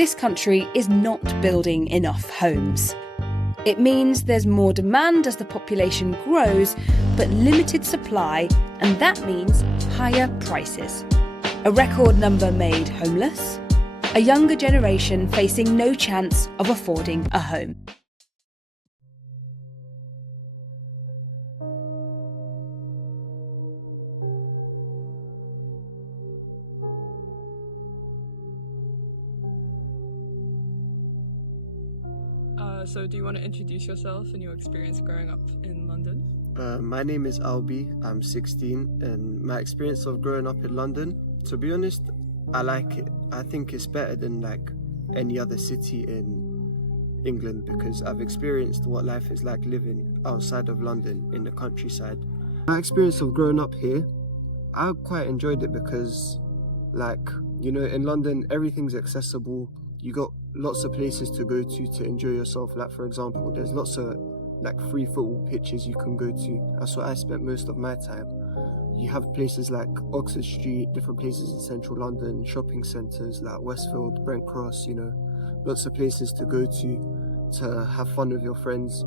this country is not building enough homes. It means there's more demand as the population grows, but limited supply, and that means higher prices. A record number made homeless, a younger generation facing no chance of affording a home. So do you want to introduce yourself and your experience growing up in London? My name is Albi, I'm 16, and my experience of growing up in London, to be honest, I like it. I think it's better than like any other city in England because I've experienced what life is like living outside of London in the countryside. My experience of growing up here, I quite enjoyed it because in London everything's accessible. You got lots of places to go to enjoy yourself. Like for example, there's lots of free football pitches you can go to. That's what I spent most of my time. You have places like Oxford Street, different places in central London, shopping centres like Westfield, Brent Cross, lots of places to go to have fun with your friends.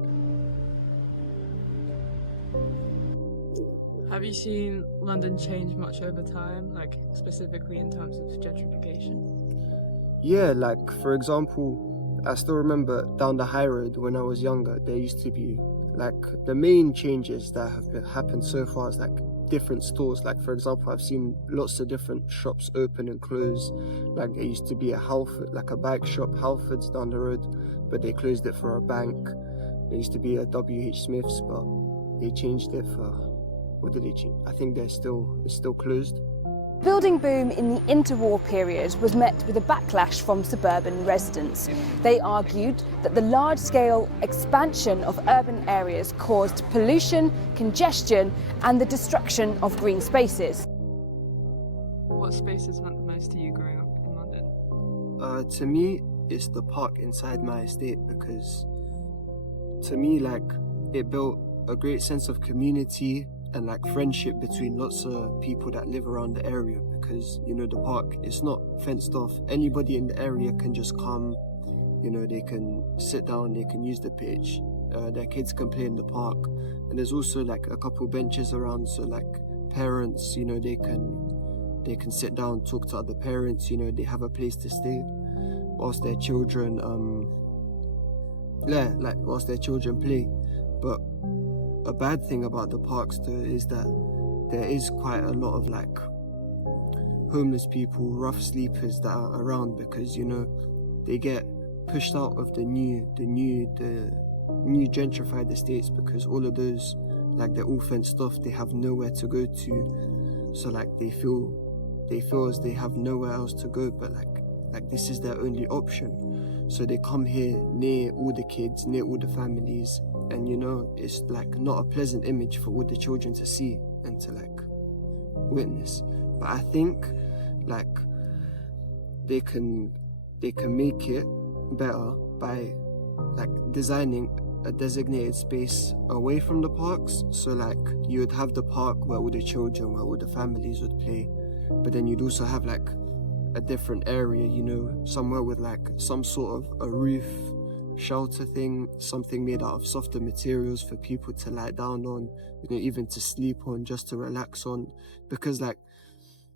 Have you seen London change much over time, like specifically in terms of gentrification? Yeah, for example, I still remember down the high road when I was younger, there used to be the main changes that have happened so far is different stores. For example, I've seen lots of different shops open and close. There used to be a Halford, a bike shop, Halfords down the road, but they closed it for a bank. There used to be a WH Smith's, but they changed it for, what did they change? I think it's still closed. The building boom in the interwar period was met with a backlash from suburban residents. They argued that the large-scale expansion of urban areas caused pollution, congestion, and the destruction of green spaces. What spaces meant the most to you growing up in London? To me, it's the park inside my estate because, to me, it built a great sense of community and friendship between lots of people that live around the area because the park is not fenced off. Anybody in the area can just come, they can sit down, they can use the pitch, their kids can play in the park, and there's also a couple benches around so parents, they can sit down, talk to other parents, they have a place to stay whilst their children play. But a bad thing about the parks though is that there is quite a lot of homeless people, rough sleepers that are around because they get pushed out of the new gentrified estates because all of those they're all fenced off, they have nowhere to go to, so they feel as they have nowhere else to go, but this is their only option, so they come here near all the kids, near all the families. And it's not a pleasant image for all the children to see and to witness. But I think they can make it better by designing a designated space away from the parks. So you would have the park where all the children, where all the families would play, but then you'd also have a different area, somewhere with some sort of a roof, shelter thing, something made out of softer materials for people to lie down on, even to sleep on, just to relax on, because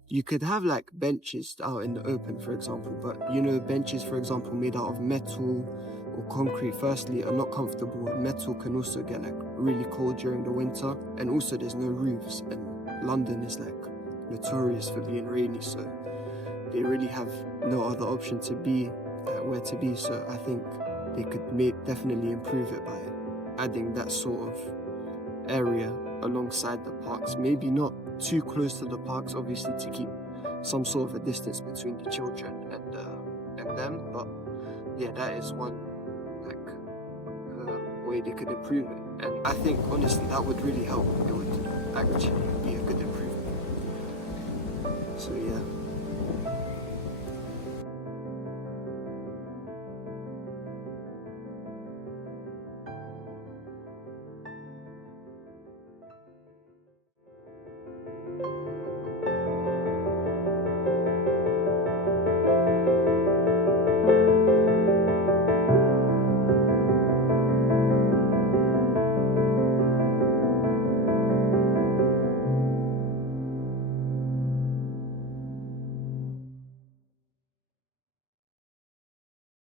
you could have benches out in the open, for example, but benches, for example, made out of metal or concrete, firstly are not comfortable. Metal can also get really cold during the winter, and also there's no roofs, and London is notorious for being rainy, so they really have no other option to be where to be. So I think they could definitely improve it by adding that sort of area alongside the parks. Maybe not too close to the parks, obviously, to keep some sort of a distance between the children and them. But yeah, that is one way they could improve it. And I think honestly that would really help. It would actually be a good improvement. So yeah.